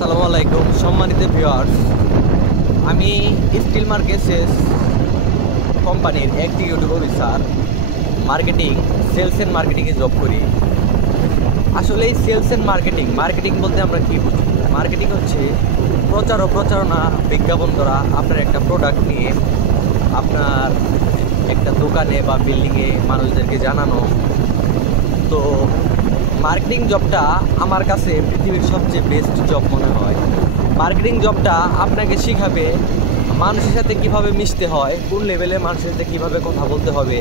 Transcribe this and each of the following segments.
আসসালামু আলাইকুম সম্মানিত ভিউয়ার্স, আমি স্টিল মার্কেটস কোম্পানির executive officer marketing, sales and মার্কেটিংয়ে জব করি। আসলে এই সেলস অ্যান্ড মার্কেটিং বলতে আমরা কী বুঝি? মার্কেটিং হচ্ছে প্রচার ও প্রচারণা, বিজ্ঞাপন করা আপনার একটা প্রোডাক্ট নিয়ে আপনার একটা দোকানে বা বিল্ডিংয়ে মানুষদেরকে জানানো। তো মার্কেটিং জবটা আমার কাছে পৃথিবীর সবচেয়ে বেস্ট জব মনে হয়। মার্কেটিং জবটা আপনাকে শেখাবে মানুষের সাথে কিভাবে মিশতে হয়, কোন লেভেলে মানুষের সাথে কীভাবে কথা বলতে হবে,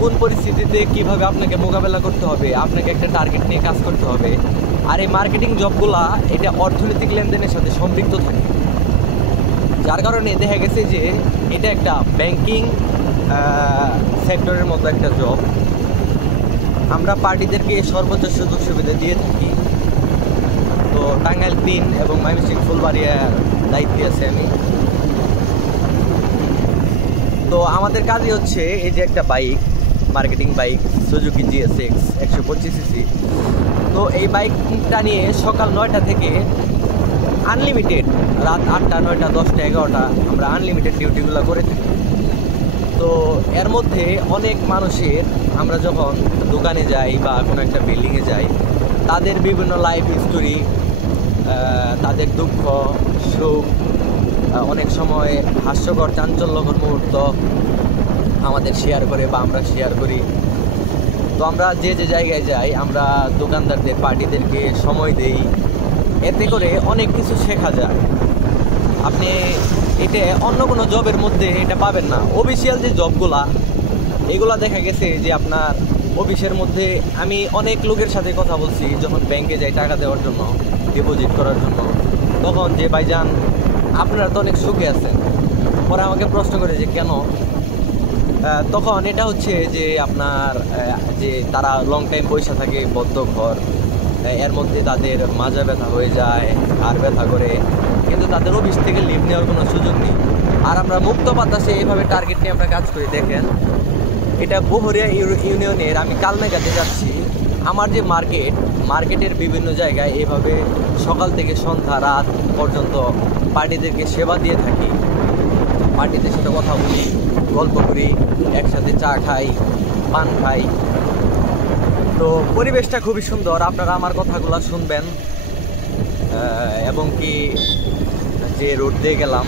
কোন পরিস্থিতিতে কিভাবে আপনাকে মোকাবেলা করতে হবে, আপনাকে একটা টার্গেট নিয়ে কাজ করতে হবে। আর এই মার্কেটিং জবগুলা এটা অর্থনৈতিক লেনদেনের সাথে সম্পৃক্ত থাকে, যার কারণে দেখা গেছে যে এটা একটা ব্যাংকিং সেক্টরের মতো একটা জব। আমরা পার্টিদেরকে সর্বোচ্চ সুযোগ সুবিধা দিয়ে থাকি। তো টাঙ্গাইল 3 এবং ময়মনসিংহ ফুলবাড়িয়ার দায়িত্বে আছে আমি। তো আমাদের কাজই হচ্ছে এই যে একটা bike, marketing bike Suzuki GSX 125cc। তো এই বাইকটা নিয়ে সকাল 9টা থেকে আনলিমিটেড রাত 8টা, 9টা, 10টা, 11টা আমরা আনলিমিটেড ডিউটিগুলো করে থাকি। তো এর মধ্যে অনেক মানুষের আমরা যখন দোকানে যাই বা কোনো একটা বিল্ডিংয়ে যাই, তাদের বিভিন্ন লাইফ স্টোরি, তাদের দুঃখ সুখ, অনেক সময় হাস্যকর চাঞ্চল্যকর মুহূর্ত আমাদের শেয়ার করে বা আমরা শেয়ার করি। তো আমরা যে যে জায়গায় যাই, আমরা দোকানদারদের, পার্টিদেরকে সময় দেই। এতে করে অনেক কিছু শেখা যায়। আপনি এটা অন্য কোনো জবের মধ্যে এটা পাবেন না। অফিসিয়াল যে জবগুলা, এগুলা দেখা গেছে যে আপনার অফিসের মধ্যে আমি অনেক লোকের সাথে কথা বলছি, যখন ব্যাংকে যাই টাকা দেওয়ার জন্য, ডিপোজিট করার জন্য, তখন যে ভাইজান আপনারা তো অনেক সুখে আছেন, পরে আমাকে প্রশ্ন করে যে কেন। তখন এটা হচ্ছে যে আপনার যে তারা লং টাইম পয়সা থাকে, বদ্ধ ঘর, এর মধ্যে তাদের মাজা ব্যথা হয়ে যায়, আর ব্যথা করে, কিন্তু তাদের অফিস থেকে লিভ নেওয়ার কোনো সুযোগ নেই। আর আমরা মুক্ত বাতাসে এইভাবে টার্গেট নিয়ে আমরা কাজ করি। দেখেন, এটা বহরিয়া ইউনিয়নের, আমি কালমেঘাতে যাচ্ছি। আমার যে মার্কেটের বিভিন্ন জায়গায় এইভাবে সকাল থেকে সন্ধ্যা রাত পর্যন্ত পার্টিদেরকে সেবা দিয়ে থাকি। পার্টিদের সাথে কথা বলি, গল্প করি, একসাথে চা খাই, পান খাই। তো পরিবেশটা খুবই সুন্দর, আপনারা আমার কথাগুলো শুনবেন। এবং কি যে রোড দিয়ে গেলাম,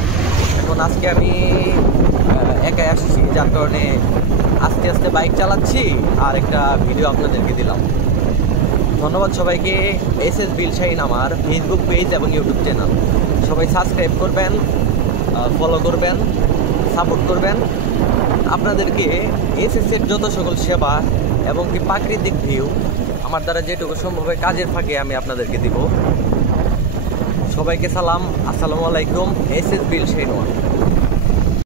এখন আজকে আমি একাই আসছি, যার কারণে আস্তে আস্তে বাইক চালাচ্ছি আর একটা ভিডিও আপনাদেরকে দিলাম। ধন্যবাদ সবাইকে। SS বিল শাহিন আমার ফেসবুক পেজ এবং ইউটিউব চ্যানেল, সবাই সাবস্ক্রাইব করবেন, ফলো করবেন, সাপোর্ট করবেন। আপনাদেরকে SS-এর যত সকল সেবা এবং কি প্রাকৃতিক ভিউ আমার দ্বারা যেটুকু সম্ভব হয় কাজের ফাঁকে আমি আপনাদেরকে দিব। সবাইকে সালাম, আসসালামু আলাইকুম। SS বিল শাহিন।